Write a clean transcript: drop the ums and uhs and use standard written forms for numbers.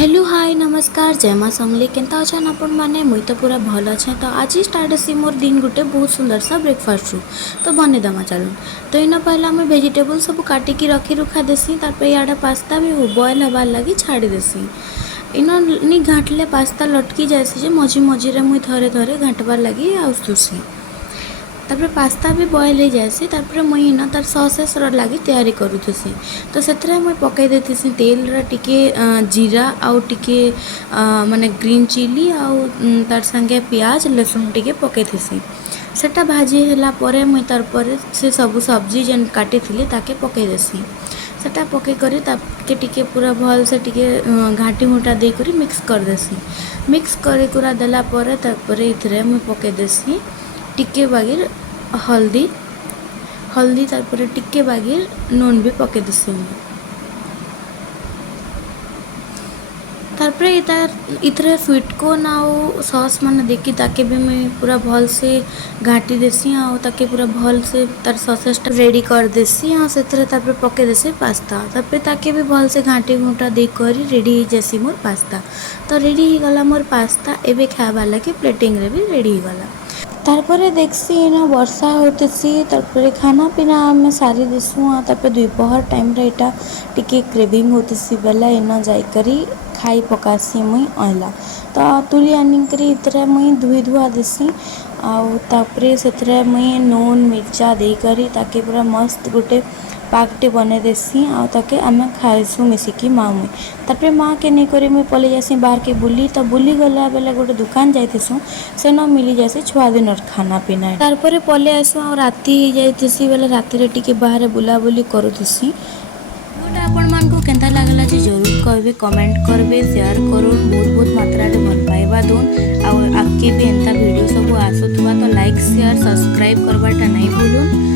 Hello hi नमस्कार जय माँ समले केन्ता अच्छन आपण मैंने मुई तो पूरा भल अच्छे। तो आज स्टार्ट आसी मोर दिन गुटे बहुत सुंदर सा ब्रेकफास्ट रू तो बने दमा चलून। तो इना पहला मुई वेजिटेबल सब काटिकी रखी रुखा देसी तार इे पास्ता भी बॉयल हबार लगी छाड़ी देसी। इन नी घाटले पास्ता लटकी जासी मझी मझीरे मुई थरे थरे घाटबार लगी आउसुसी। तापर पास्ता भी बॉयल हो जाएसी तापर मुई ना तार सॉसेस लगी तैयारी करूथसी। तो से मुई पकई देथसी तेल टिके जीरा आउ टिके माने ग्रीन चिली आउ तार संगे प्याज लहसुन टिके पकई थसी। सेटा भाजी होला परे मुई तार परे से सब सब्जी जेन काटी थिली ताके पकई देसी। सेटा पकई करी ताके टिके पूरा भल से टिके घाटी घुटा दे करी मिक्स कर देसी। मिक्स करी कुरा देला परे तापर इथरे मुई पकई देसी टिके बागिर हल्दी हल्दी तार टिके बागिर नून भी पकई देसी। तार इतरे स्वीट कॉर्न आउ सॉस मैंने देखी ताके भी मैं पूरा भल से घाटी देसी आउ ताके पूरा भल से तार सॉसेस रेडी कर देसी हाँ से पकई देसी पास्ता तापर ताके भी भल से घाटी घुटा दे करी रेडी हो जासी मोर पास्ता। तो रेडी हो गला मोर पास्ता एबे खावा लगे प्लेटिंग रे भी रेडी हो गला। तारपरे देखसी ना वर्षा होतेसी तारपरे खाना पीना आम सारी देसु तापर दुपहर टाइम रे इटा टिके क्रेविंग होतेसी बेला इना जाई करी खाई पकासी मुई अइला। तो तुली आनिकरी इतरे मुई धुई धुआ देसी आउ तापरे सेतरे मुई नून मिर्चा दे करी ताके पूरा मस्त गुटे पाकटे बने देसी आउ ताके आमे खाइसु मिसिकी माँ मुई। तापर माँ के नहीं करी मुई पले जासी बाहर के बुली। तो बुली गला बेले गोटे दुकान जाइथिसु से न मिली जासी छुआ दिन खाना पीना। तारपरे पले आसु आ राति जाइथिसी बेले राति रे टिके बाहर बुलाबुली करूथिसी। वीडियोटा आपण मानकु केनता लागला जे जरूर कहबे कमेंट करबे शेयर करूँ बहुत बहुत मात्रा रे भल पाइबा दोन आ आगे भी एंता वीडियो सब आसुथबा तो लाइक शेयर सब्सक्राइब करबाटा नहीं भूलुन।